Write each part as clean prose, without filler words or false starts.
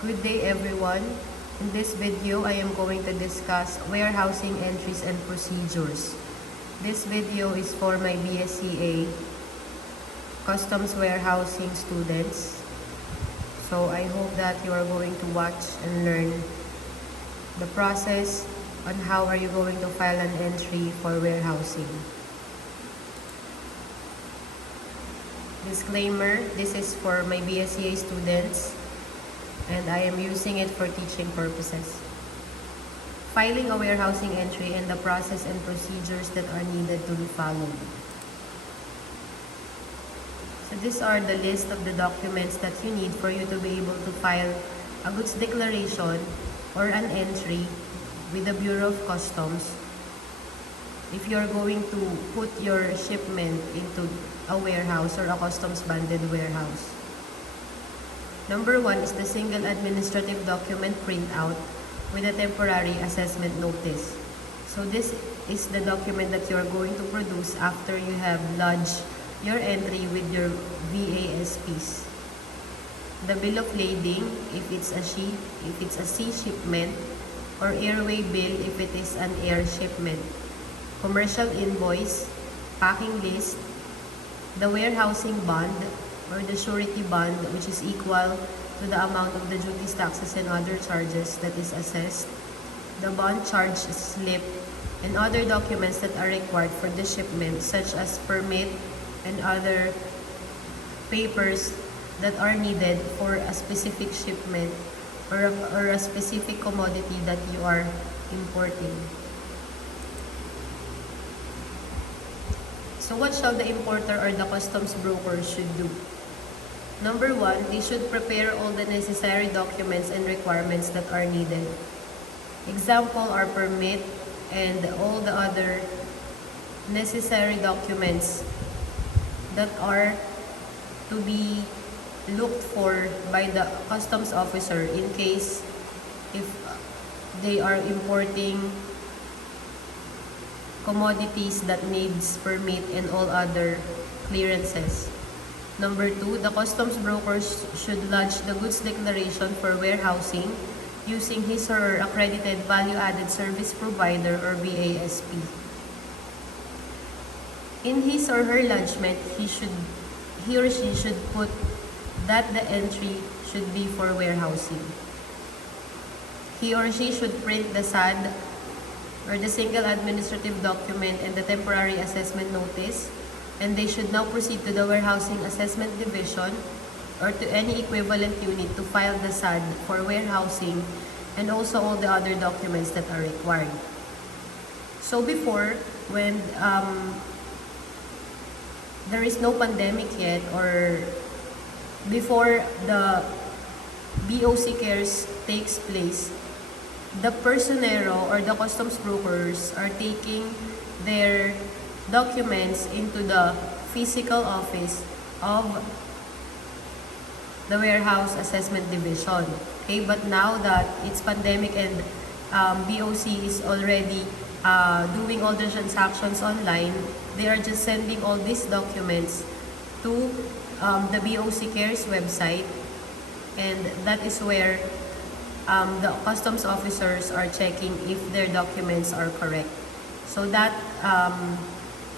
Good day everyone. In this video, I am going to discuss warehousing entries and procedures. This video is for my BSCA Customs Warehousing students. So I hope that you are going to watch and learn the process on how are you going to file an entry for warehousing. Disclaimer, this is for my BSCA students and I am using it for teaching purposes. Filing a warehousing entry and the process and procedures that are needed to be followed. So these are the list of the documents that you need for you to be able to file a goods declaration or an entry with the Bureau of Customs if you're going to put your shipment into a warehouse or a customs banded warehouse. Number 1 is the single administrative document printout with a temporary assessment notice. So this is the document that you're going to produce after you have lodged your entry with your VASPs. The bill of lading if it's a sea shipment, or airway bill if it is an air shipment. Commercial invoice, packing list, the warehousing bond or the surety bond, which is equal to the amount of the duties, taxes, and other charges that is assessed, the bond charge slip, and other documents that are required for the shipment, such as permit and other papers that are needed for a specific shipment or a specific commodity that you are importing. So what shall the importer or the customs broker should do? Number 1, they should prepare all the necessary documents and requirements that are needed. Example are permit and all the other necessary documents that are to be looked for by the customs officer in case if they are importing commodities that needs permit and all other clearances. Number 2, the customs brokers should lodge the goods declaration for warehousing using his or her accredited value-added service provider or VASP. In his or her lodgement, he or she should put that the entry should be for warehousing. He or she should print the SAD or the single administrative document and the temporary assessment notice, and they should now proceed to the warehousing assessment division or to any equivalent unit to file the SAD for warehousing and also all the other documents that are required. So before, when there is no pandemic yet, or before the BOC cares takes place, the personero or the customs brokers are taking their documents into the physical office of the warehouse assessment division. Okay, but now that it's pandemic and BOC is already doing all the transactions online, they are just sending all these documents to the BOC Cares website, and that is where the customs officers are checking if their documents are correct. So that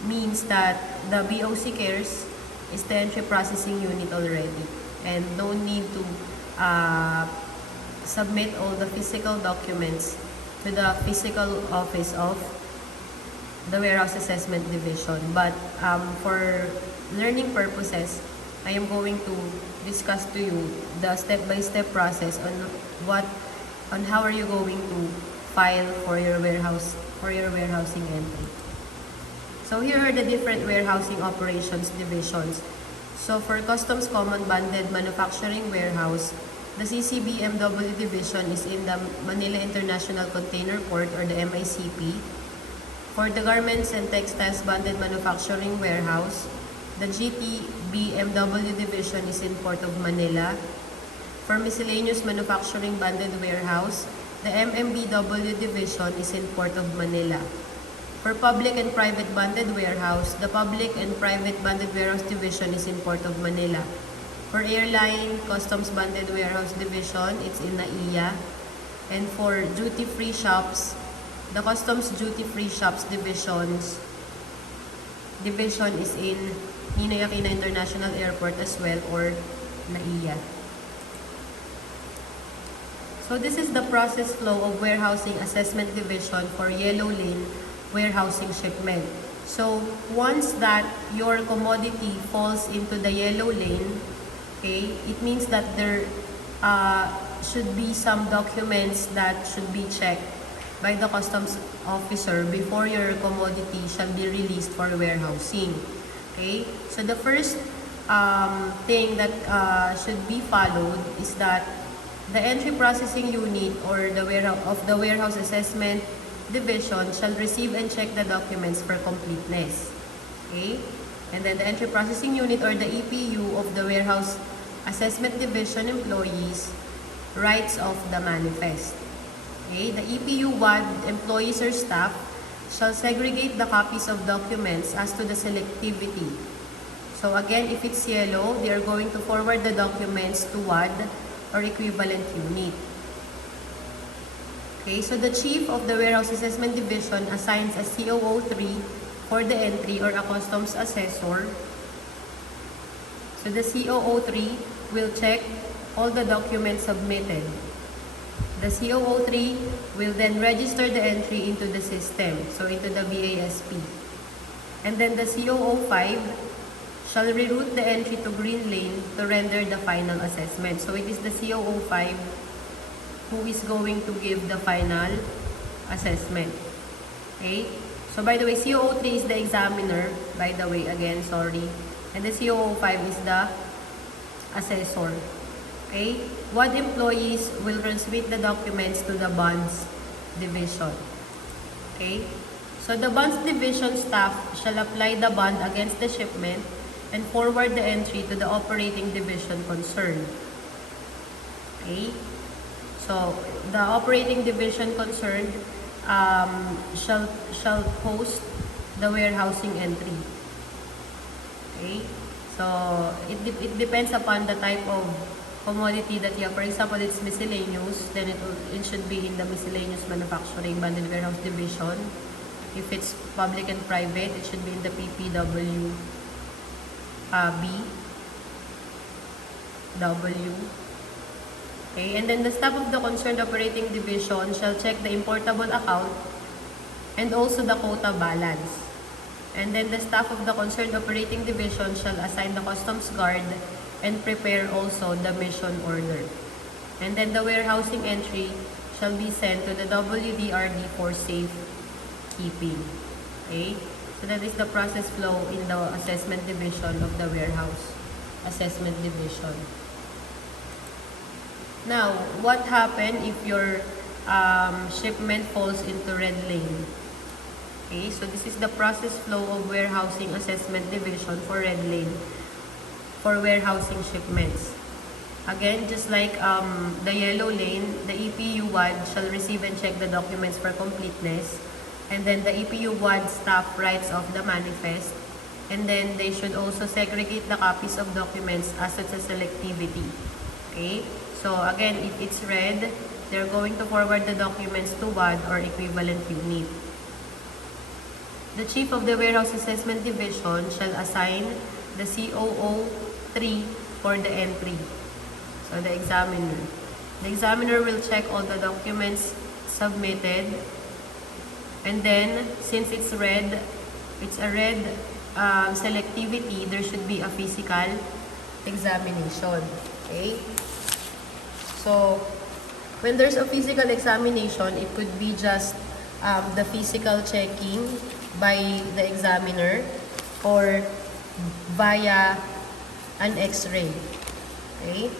means that the BOC Cares is the entry processing unit already and don't need to submit all the physical documents to the physical office of the warehouse assessment division. But for learning purposes, I am going to discuss to you the step-by-step process on how are you going to file for your warehousing entry. So here are the different warehousing operations divisions. So for Customs Common Banded Manufacturing Warehouse, the CCBMW division is in the Manila International Container Port or the MICP. For the Garments and Textiles Banded Manufacturing Warehouse, the GTBMW division is in Port of Manila. For Miscellaneous Manufacturing Banded Warehouse, the MMBW division is in Port of Manila. For Public and Private Banded Warehouse, the Public and Private Banded Warehouse division is in Port of Manila. For airline, customs bonded warehouse division, it's in NAIA. And for duty-free shops, the customs duty-free shops division is in Ninoy Aquino International Airport as well, or NAIA. So this is the process flow of warehousing assessment division for yellow lane warehousing shipment. So once that your commodity falls into the yellow lane, okay, it means that there should be some documents that should be checked by the customs officer before your commodity shall be released for warehousing. Okay, so the first thing that should be followed is that the entry processing unit or the warehouse assessment division shall receive and check the documents for completeness. Okay, and then the entry processing unit or the EPU of the warehouse assessment division employees writes off the manifest. Okay, the EPU WAD employees or staff shall segregate the copies of documents as to the selectivity. So again, if it's yellow, they are going to forward the documents to WAD or equivalent unit. Okay, so the chief of the warehouse assessment division assigns a COO3 for the entry or a customs assessor. So the COO3 will check all the documents submitted. The COO3 will then register the entry into the system, so into the BASP. And then the COO5 shall reroute the entry to green lane to render the final assessment. So it is the COO5 who is going to give the final assessment. Okay? So by the way, COO3 is the examiner, by the way, again, sorry. And the COO5 is the assessor. Okay? WAD employees will transmit the documents to the bonds division. Okay? So the bonds division staff shall apply the bond against the shipment and forward the entry to the operating division concerned. Okay? So the operating division concerned shall post the warehousing entry. Okay? So it depends upon the type of commodity that you have. For example, it's miscellaneous, then it should be in the miscellaneous manufacturing bonded warehouse division. If it's public and private, it should be in the PPW W. Okay, and then the staff of the concerned operating division shall check the importable account and also the quota balance. And then the staff of the concerned operating division shall assign the customs guard and prepare also the mission order. And then the warehousing entry shall be sent to the WDRD for safe keeping. Okay? So that is the process flow in the assessment division of the warehouse assessment division. Now, what happens if your shipment falls into red lane? Okay, so this is the process flow of warehousing assessment division for red lane for warehousing shipments. Again, just like the yellow lane, the EPU WAD shall receive and check the documents for completeness. And then the EPU WAD staff writes off the manifest. And then they should also segregate the copies of documents as to the selectivity. Okay? So again, if it's red, they're going to forward the documents to WAD or equivalent unit. The chief of the warehouse assessment division shall assign the COO3 for the entry. So the examiner. The examiner will check all the documents submitted. And then, since it's red, it's a red selectivity, there should be a physical examination. Okay? So, when there's a physical examination, it could be just the physical checking by the examiner or via an X-ray. Okay?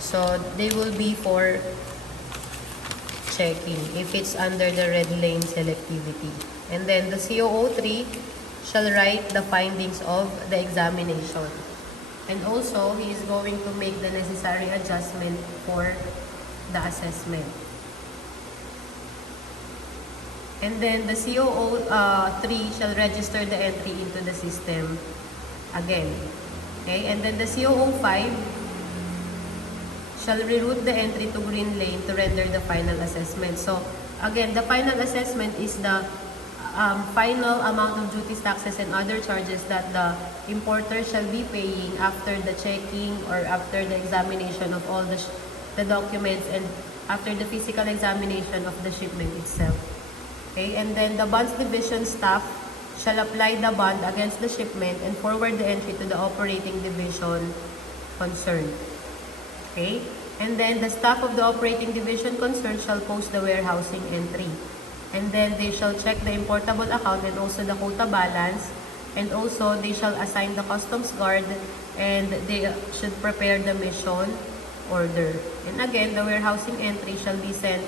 So, they will be for checking if it's under the red lane selectivity. And then the COO3 shall write the findings of the examination. And also, he is going to make the necessary adjustment for the assessment. And then the COO 3 shall register the entry into the system again. Okay, and then the COO 5 shall reroute the entry to green lane to render the final assessment. So again, the final assessment is the final amount of duties, taxes, and other charges that the importer shall be paying after the checking or after the examination of all the documents and after the physical examination of the shipment itself. Okay, and then the bonds division staff shall apply the bond against the shipment and forward the entry to the operating division concerned. Okay, and then the staff of the operating division concerned shall post the warehousing entry. And then they shall check the importable account and also the quota balance. And also they shall assign the customs guard and they should prepare the mission order. And again, the warehousing entry shall be sent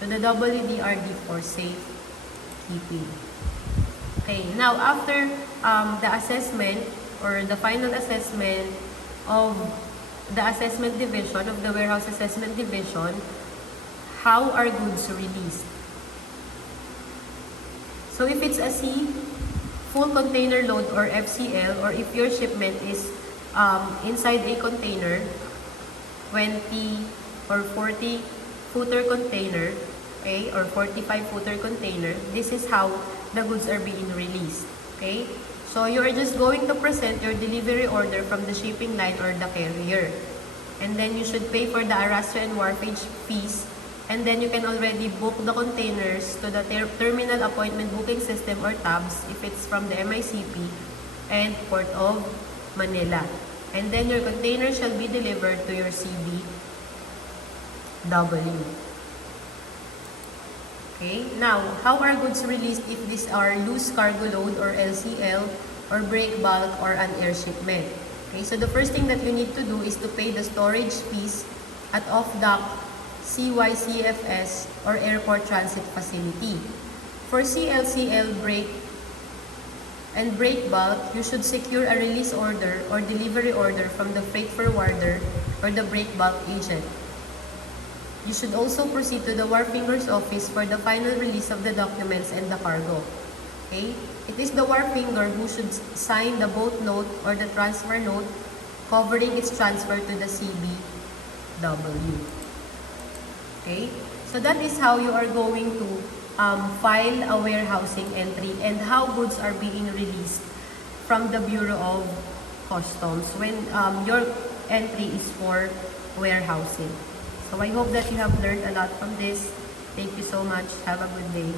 to the WDRD for safe keeping. Okay, now after the assessment or the final assessment of the assessment division, of the warehouse assessment division, how are goods released? So if it's a C, full container load or FCL, or if your shipment is inside a container, 20 or 40 footer container, okay, or 45 footer container, this is how the goods are being released. Okay, so you are just going to present your delivery order from the shipping line or the carrier, and then you should pay for the arrastre and wharfage fees, and then you can already book the containers to the terminal appointment booking system or tabs if it's from the MICP and Port of Manila. And then your container shall be delivered to your CBW. Okay, now, how are goods released if these are loose cargo load or LCL or break bulk or an air shipment? Okay, so the first thing that you need to do is to pay the storage fees at off-dock CYCFS or airport transit facility. For CLCL break and break bulk, you should secure a release order or delivery order from the freight forwarder or the break bulk agent. You should also proceed to the wharfinger's office for the final release of the documents and the cargo. Okay? It is the wharfinger who should sign the boat note or the transfer note covering its transfer to the CBW. Okay? So that is how you are going to file a warehousing entry and how goods are being released from the Bureau of Customs when your entry is for warehousing. So I hope that you have learned a lot from this. Thank you so much. Have a good day.